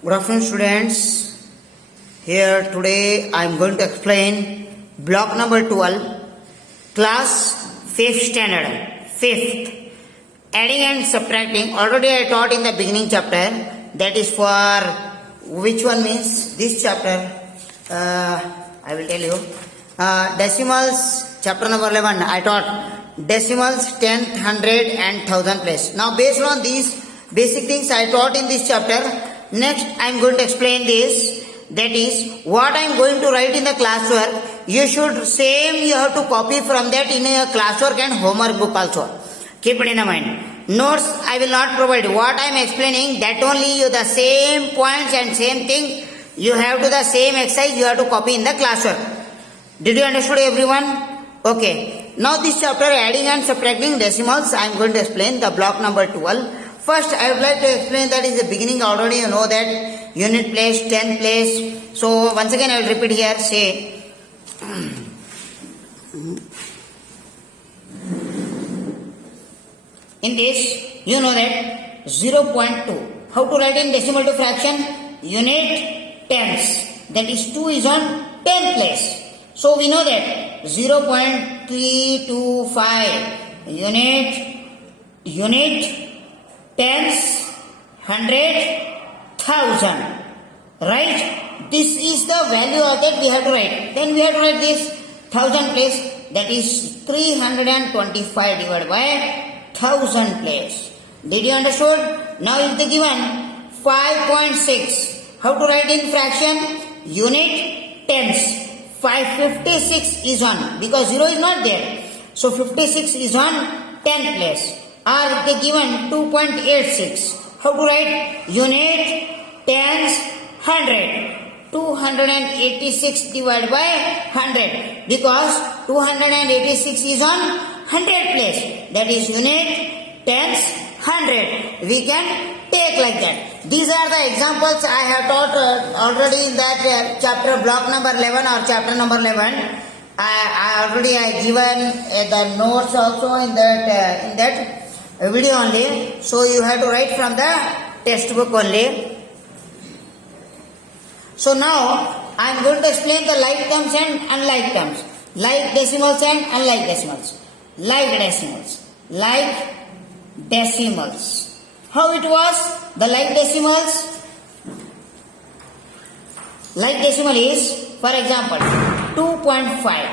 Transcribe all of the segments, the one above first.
Good afternoon, students. Here today I am going to explain block number 12, class 5th standard, 5th, adding and subtracting. Already I taught in the beginning chapter, that is for which one means this chapter. I will tell you. Decimals, chapter number 11, I taught decimals, tenth, hundred and thousand place. Now based on these basic things I taught in this chapter, next I am going to explain this. That is what I am going to write in the classwork. You have to copy from that in your classwork and homework book also. Keep it in mind. Notes I will not provide. What I am explaining, that only you the same points and same thing you have to the same exercise you have to copy in the classwork. Did you understand everyone? Okay. Now this chapter adding and subtracting decimals I am going to explain the block number 12. First I would like to explain that is the beginning already you know that unit place, tenth place. So once again I will repeat here, say in this you know that 0.2. How to write in decimal to fraction? Unit tenths. That is 2 is on 10th place. So we know that 0.325 unit tenths, hundred, thousand. Right? This is the value of that we have to write. Then we have to write this thousand place. That is 325 divided by thousand place. Did you understood? Now if they given 5.6, how to write in fraction? Unit tenths. 556 is on because 0 is not there. So 56 is on 10th place. Or if they given 2.86, how to write? Unit tenths, 100. 286 divided by 100 because 286 is on 100 place. That is unit tenths, 100. We can take like that. These are the examples I have taught already in that chapter block number 11 or chapter number 11. I already given the notes also in that video only. So you have to write from the textbook only. So now I am going to explain the like terms and unlike terms. Like decimals and unlike decimals. Like decimals. How it was? The like decimals. Like decimal is, for example, 2.5.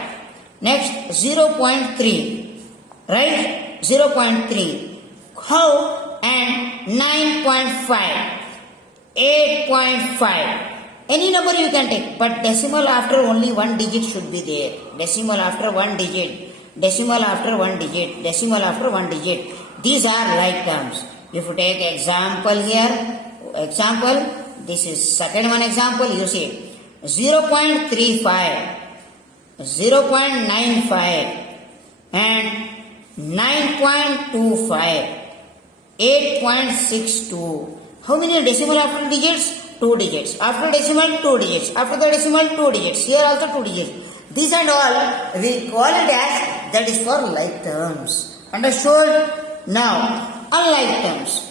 Next, 0.3. Right? 0.3. How? And 9.5. 8.5. Any number you can take. But decimal after only one digit should be there. Decimal after one digit. Decimal after one digit. Decimal after one digit. These are like terms. If you take example here, this is second one example, you see 0.35, 0.95 and 9.25, 8.62. How many decimal after digits? 2 digits. After decimal, 2 digits. After the decimal, 2 digits. Here also 2 digits. These and all, we call it as, that is for like terms. Understood? Now, unlike terms.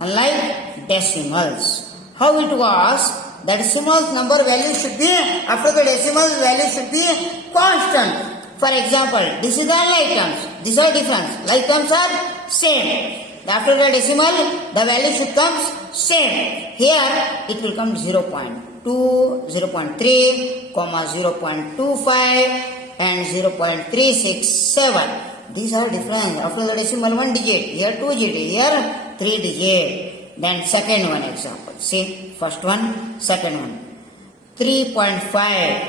Unlike decimals. How it was, the decimal number value should be, after the decimal value should be constant. For example, this is the unlike terms. These are different. Like terms are same. After the decimal, the value should come same. Here, it will come 0.2, 0.3, 0.25 and 0.367. These are different. After the decimal 1 digit, here 2 digit, here 3 digit. Then second one example. See, first one, second one. 3.5,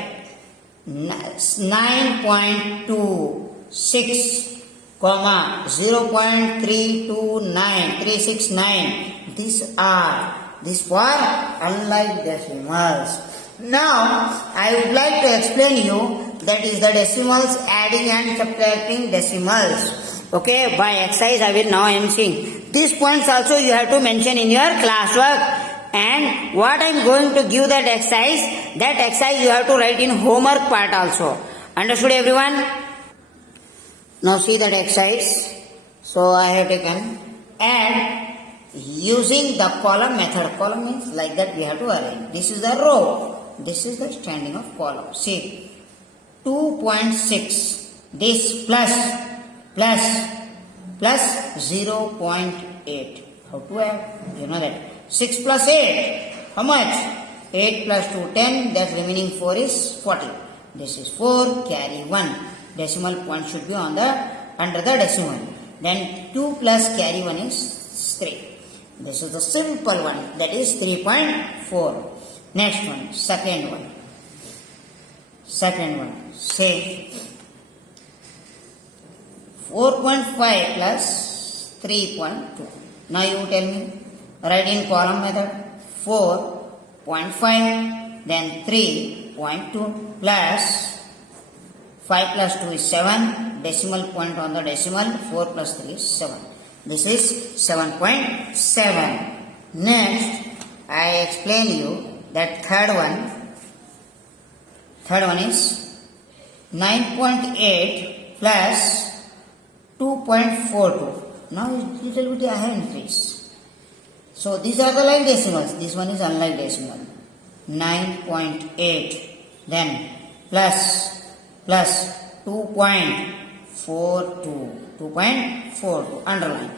9.26, 0.369. These for unlike decimals. Now, I would like to explain you that is the decimals, adding and subtracting decimals. Okay, by exercise I will now am seeing. These points also you have to mention in your classwork. And what I am going to give that exercise you have to write in homework part also. Understood everyone? Now see that exercise. So I have taken add using the column method. Column means like that we have to arrange. This is the row. This is the standing of column. See, 2.6. This plus 0.8. How to add? You know that. 6 plus 8. How much? 8 plus 2, 10. That remaining 4 is 40. This is 4. Carry 1. Decimal point should be on the under the decimal. Then 2 plus carry 1 is 3. This is the simple one. That is 3.4. Next one. Second one. Say 4.5 plus 3.2. Now you tell me. Write in column method. 4.5, then 3.2 plus 5 plus 2 is 7. Decimal point on the decimal. 4 plus 3 is 7. This is 7.7. Next, I explain you that third one is 9.8 plus 2.42. Now little bit I have increased. So these are the like decimals. This one is unlike decimal. 9.8. Then plus 2.42. 2.42. Underline.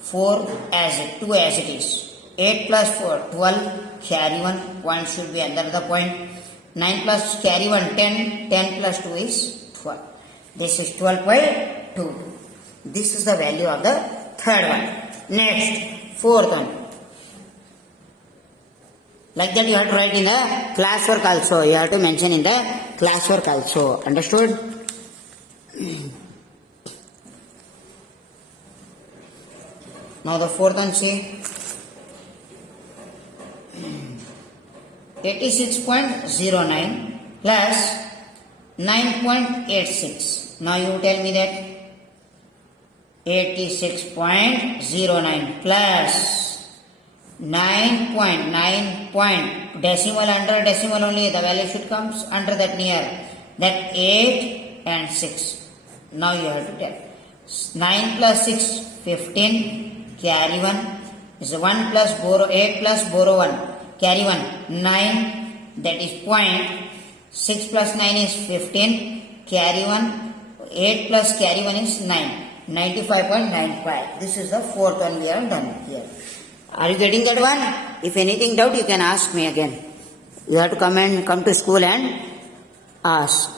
4 as it, 2 as it is. 8 plus 4, 12. Carry 1. Point should be under the point. 9 plus carry 1, 10. 10 plus 2 is 12. This is 12.2. This is the value of the third one. Next, fourth one. Like that you have to write in the classwork also. You have to mention in the classwork also. Understood? Now the fourth one, see. 86.09 plus 9.86. Now you tell me that 86.09 plus 9 decimal under decimal only, the value should come under that near, that 8 and 6. Now you have to tell. 9 plus 6, 15, carry 1 is 1 plus borrow, 8 plus borrow 1, carry 1, 9, that is point. 6 plus 9 is 15, carry 1, 8 plus carry 1 is 9. 95.95. This is the fourth one we have done here. Are you getting that one? If anything doubt, you can ask me again. You have to come to school and ask.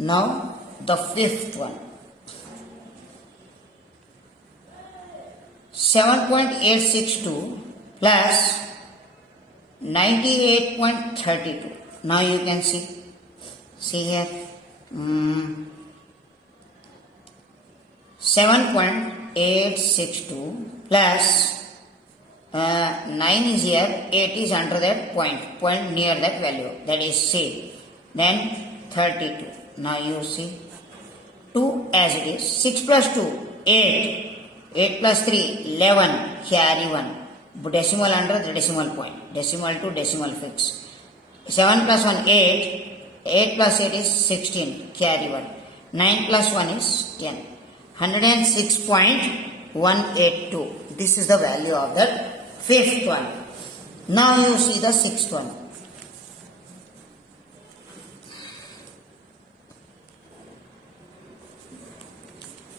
Now the fifth one. 7.862 plus 98.32. Now you can see here. 7.862 plus 9 is here, 8 is under that point near that value, that is C. Then 32. Now you see 2 as it is. 6 plus 2, 8. 8 plus 3, 11. Carry 1. Decimal under the decimal point. Decimal to decimal fix. 7 plus 1, 8. 8 plus 8 is 16. Carry 1. 9 plus 1 is 10. 106.182. This is the value of that fifth one. Now you see the sixth one.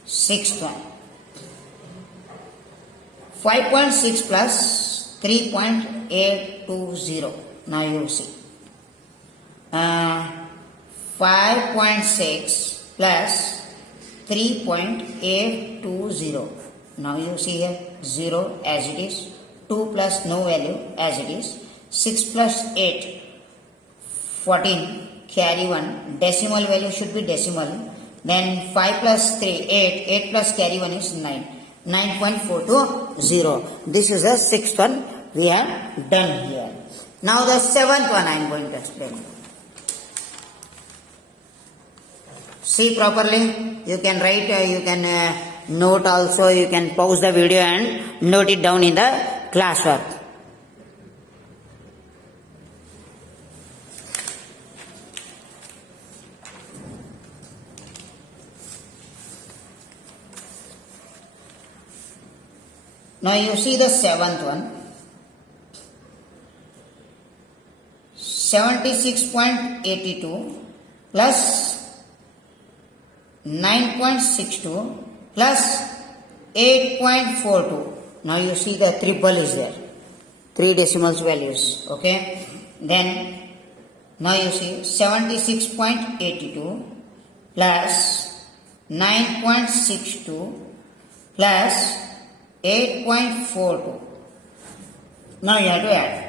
Sixth one. 5.6 plus 3.820. Now you see. 5.6 plus 3.820. Now you see here 0 as it is. 2 plus no value as it is. 6 plus 8, 14. Carry 1. Decimal value should be decimal. Then 5 plus 3, 8. 8 plus carry 1 is 9. 9.420. This is the sixth one we have done here. Now the seventh one I am going to explain. See properly. You can write, you can note also, you can pause the video and note it down in the classwork. Now you see the seventh one. 76.82 plus 9.62 plus 8.42. Now you see the triple is there. 3 decimals values. Okay. Then now you see 76.82 plus 9.62 plus 8.42. Now you have to add.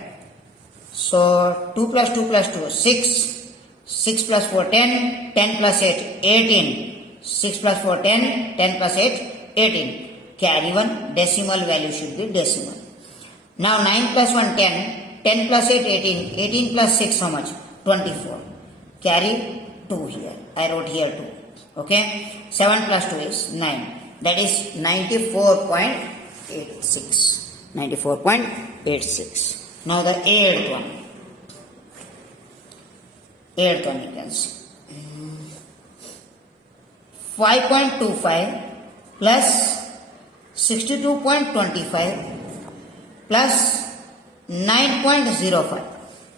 So 2 plus 2 plus 2, 6. 6 plus 4, 10. 10 plus 8, 18. 6 plus 4, 10. 10 plus 8, 18. Carry 1. Decimal value should be decimal. Now 9 plus 1, 10. 10 plus 8, 18. 18 plus 6, how much? 24. Carry 2 here. I wrote here 2. Okay. 7 plus 2 is 9. That is 94.86. 94.86. Now the eighth one. Eighth one you can see. 5.25 plus 62.25 plus 9.05.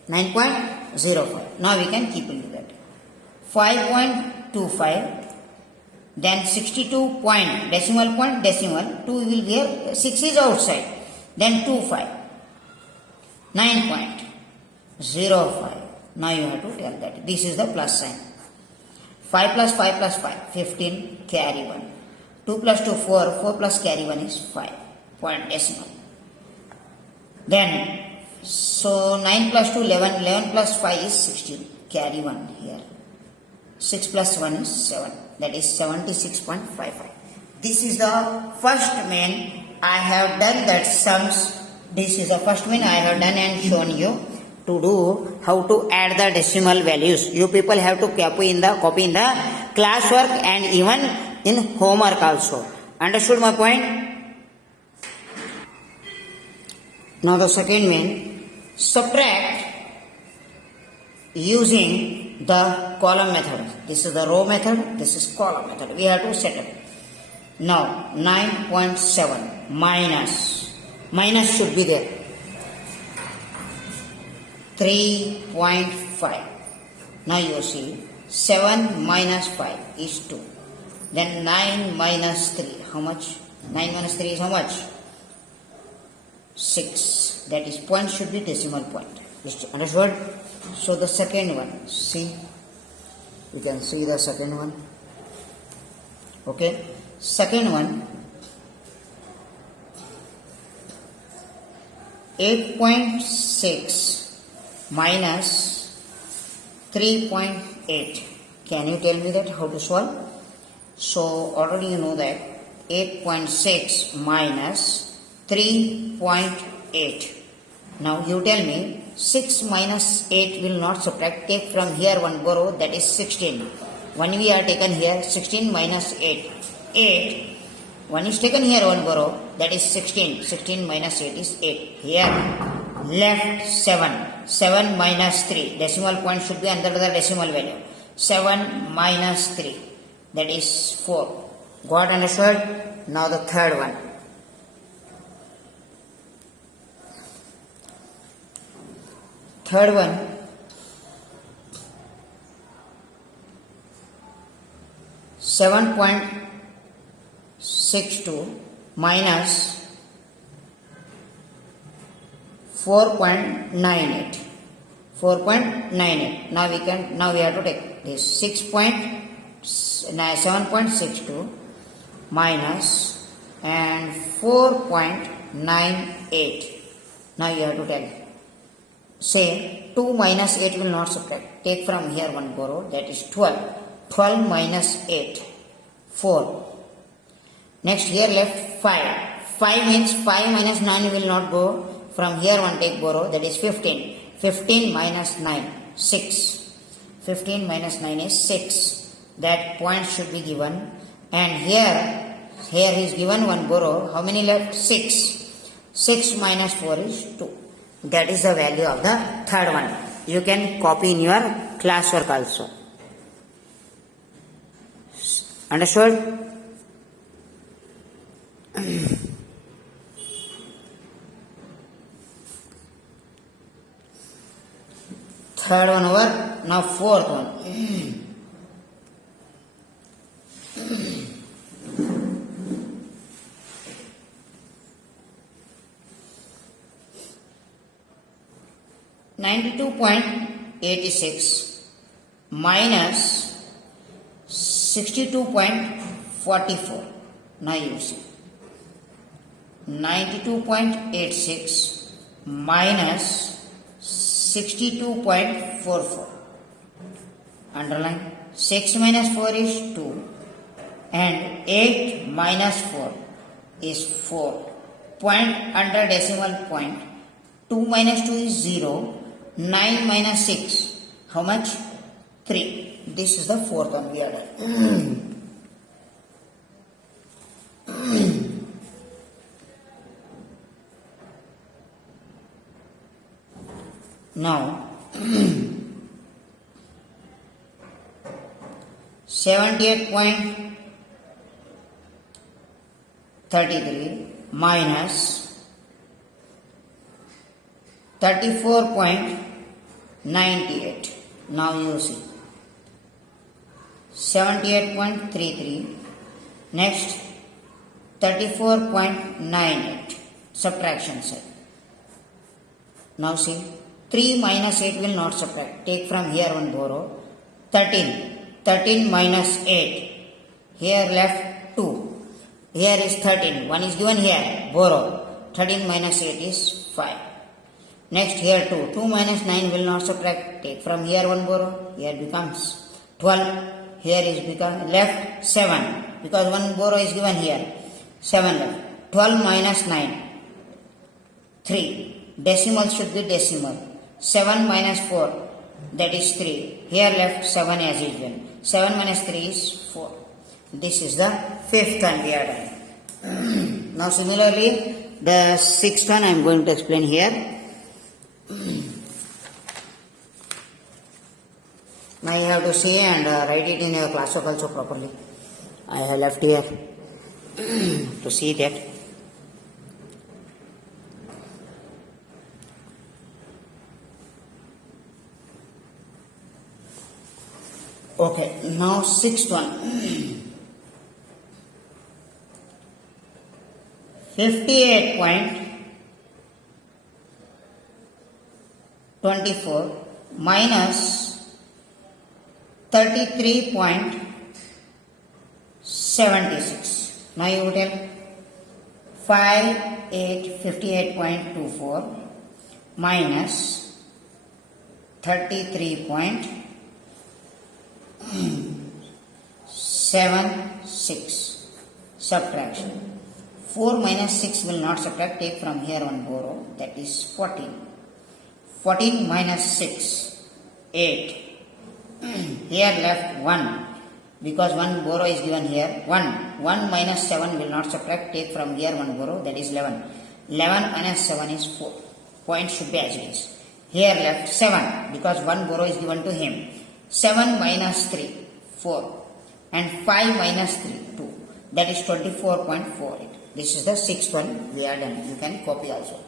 9.05. Now we can keep into that. 5.25. Then 62 point, decimal, 2 will be here, 6 is outside. Then 25. 9.05. Now you have to tell that. This is the plus sign. 5 plus 5 plus 5, 15, carry 1. 2 plus 2, 4, 4 plus carry 1 is 5. Point decimal. Then, so 9 plus 2, 11, 11 plus 5 is 16. Carry 1 here. 6 plus 1 is 7. That is 76.55. This is the first main I have done that sums. This is the first main I have done and shown you to do how to add the decimal values. You people have to copy in the classwork and even in homework also. Understood my point? Now the second main, subtract using the column method. This is the row method, this is column method. We have to set up. Now 9.7 minus should be there. 3.5. Now you see 7 minus 5 is 2. Then 9 minus 3. How much? 9 minus 3 is how much? 6. That is point should be decimal point. Understood? So the second one, see, you can see the second one. Okay, second one, 8.6 minus 3.8. Can you tell me that how to solve? So already you know that 8.6 minus 3.8. Now you tell me 6 minus 8 will not subtract. Take from here one borrow, that is 16. 1 we are taken here, 16 minus 8. 8. 1 is taken here one borrow, that is 16. 16 minus 8 is 8. Here left 7. 7 minus 3. Decimal point should be under the decimal value. 7 minus 3. That is 4. Got understood? Now the third one. Third one, 7.62 minus 4.98. 4.98. Now we have to take this 7.62 minus and 4.98. Now you have to tell. Say 2 minus 8 will not subtract. Take from here one borrow, that is 12. 12 minus 8, 4. Next here left 5. 5 means 5 minus 9 will not go. From here one take borrow, that is 15. 15 minus 9, 6. 15 minus 9 is 6. That point should be given. And here is given one borrow. How many left? 6. 6 minus 4 is 2. That is the value of the third one. You can copy in your classwork also. Understood? third one over. Now fourth one. $92.86 minus 62.44. Now you see 92.86 minus 62.44. Underline 6 minus 4 is 2 and 8 minus 4 is 4. Point under decimal point. 2 minus 2 is 0. 9 minus 6. How much? 3. This is the fourth one we are done. Now 78.33 minus 34.98. Now you see 78.33. Next 34.98. Subtraction side. Now see 3 minus 8 will not subtract. Take from here one borrow. 13. 13 minus 8. Here left 2. Here is 13. 1 is given here. Borrow. 13 minus 8 is 5. Next here 2. 2 minus 9 will not subtract. Take from here one borrow. Here becomes 12. Here is become left 7. Because one borrow is given here. 7 left. 12 minus 9. 3. Decimal should be decimal. 7 minus 4. That is 3. Here left 7 as usual. 7 minus 3 is 4. This is the fifth one we are done. Now similarly the sixth one I am going to explain here. Now you have to see and write it in your classwork also properly. I have left here to see that. Okay, now sixth one. 58.24 minus 33.76. Now you tell 58.24 minus 33.76. Subtraction. 4 minus 6 will not subtract. Take from here one borrow. That is 14. 14 minus 6. 8. Here left 1. Because one borrow is given here. 1. 1 minus 7 will not subtract. Take from here one borrow. That is 11. 11 minus 7 is 4. Point should be as it is. Here left 7. Because one borrow is given to him. 7 minus 3. 4. And 5 minus 3. 2. That is 24.48. This is the sixth one we are done. You can copy also.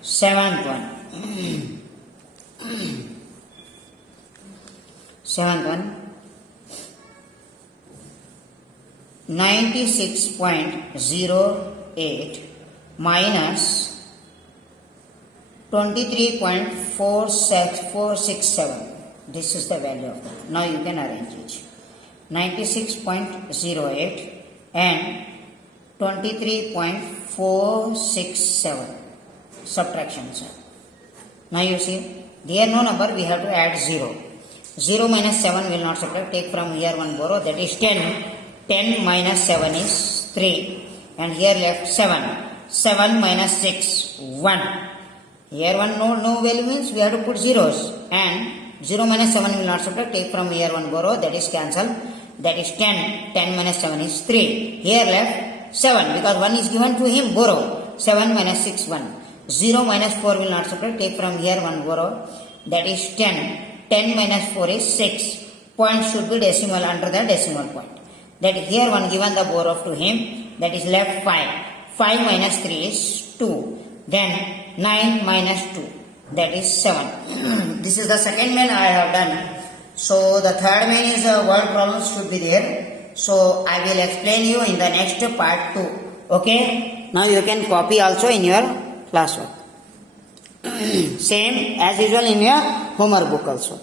Seventh one. Seventh one. 96.08 minus 23.467. This is the value of that. Now you can arrange it. 96.08 and 23.467. Subtraction. Now you see, there no number, we have to add 0. 0 minus 7 will not subtract. Take from here one borrow. That is 10. 10 minus 7 is 3. And here left 7. 7 minus 6. 1. Here one no value means we have to put zeros. And 0 minus 7 will not subtract. Take from here one borrow. That is cancel. That is 10. 10 minus 7 is 3. Here left 7. Because 1 is given to him. Borrow. 7 minus 6. 1. 0 minus 4 will not subtract. Take from here one borrow. That is 10. 10 minus 4 is 6. Point should be decimal under the decimal point. That here one given the borrow to him. That is left 5. 5 minus 3 is 2. Then 9 minus 2, that is 7. This is the second main I have done. So the third main is word problems should be there. So I will explain you in the next part 2. Okay. Now you can copy also in your classwork. Same as usual in your homework book also.